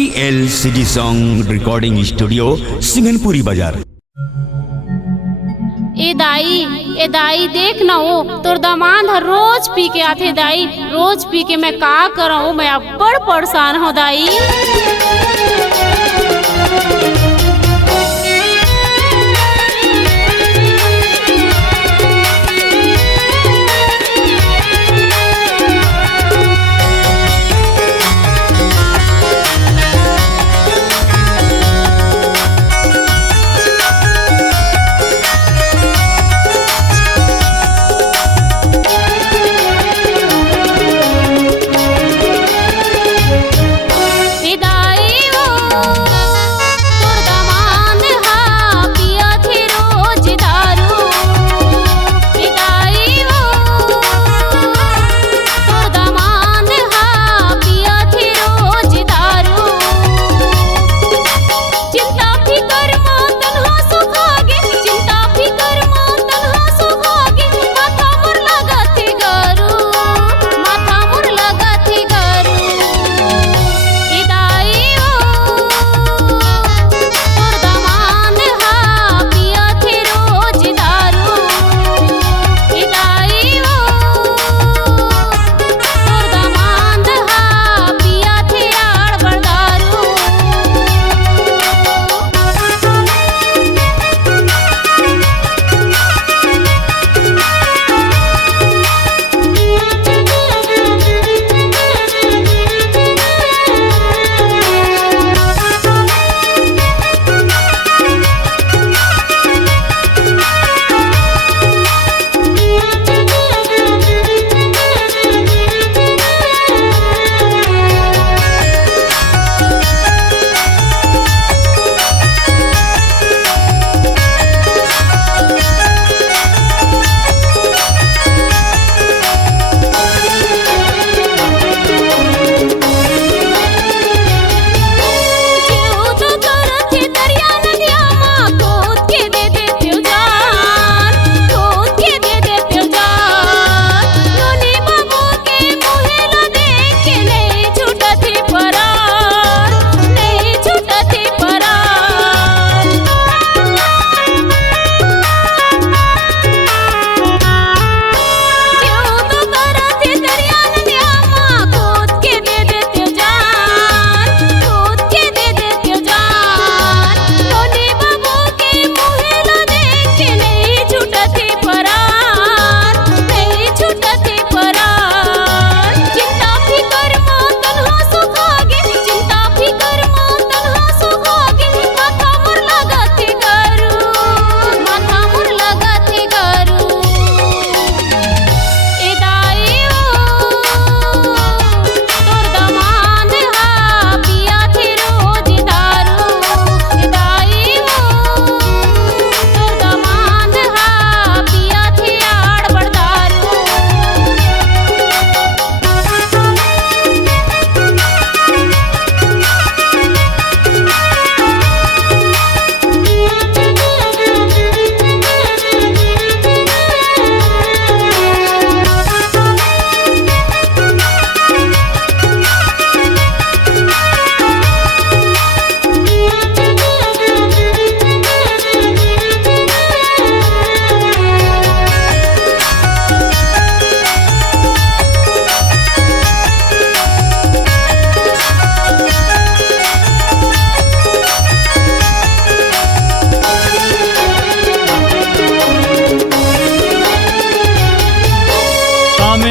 PLCD song recording studio सिंगनपुरी बाजार। ए दाई देख न हो तोर दामाद हर रोज पी के आथे दाई, रोज पी के मैं का करूं, मैं अब बड़ परेशान हो दाई।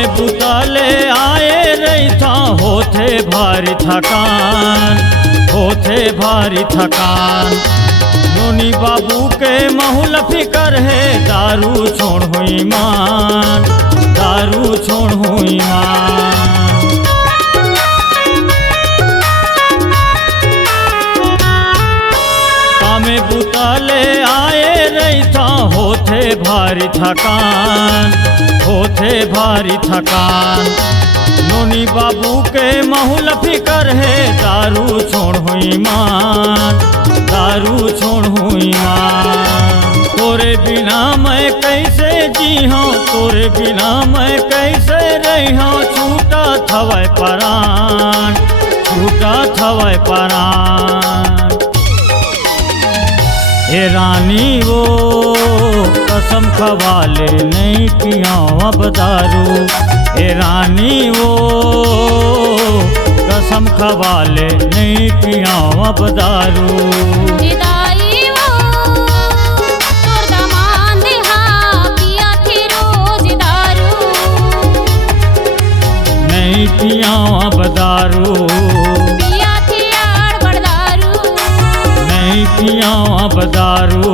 बुताले आए रही था होथे भारी थकान, होथे भारी थकान। नोनी बाबू के महुल फिकर है दारू छोड़ हुई मान, दारू छोड़ हुई मान। कामे बुताले आए रही था होथे भारी थकान, होथे भारी थकान। नोनी बाबू के महुल फिकर है दारू छोड़ हुई मान, दारू छोड़ हुई मान। तोरे बिना मैं कैसे जी हूँ, तोरे बिना मैं कैसे रही हूँ। छूटा थवै परान, छूटा जात हवै परान। हे रानी वो कसम खवाले नहीं पिया अब दारू। हे रानी वो कसम खवाले नहीं पिया अब दारू। ए दाई वो तोर दामाद हा पिया थे रोज दारू। नहीं पिया अब दारू। पिया थे आड़ बड़ दारू। नहीं पिया अब दारू।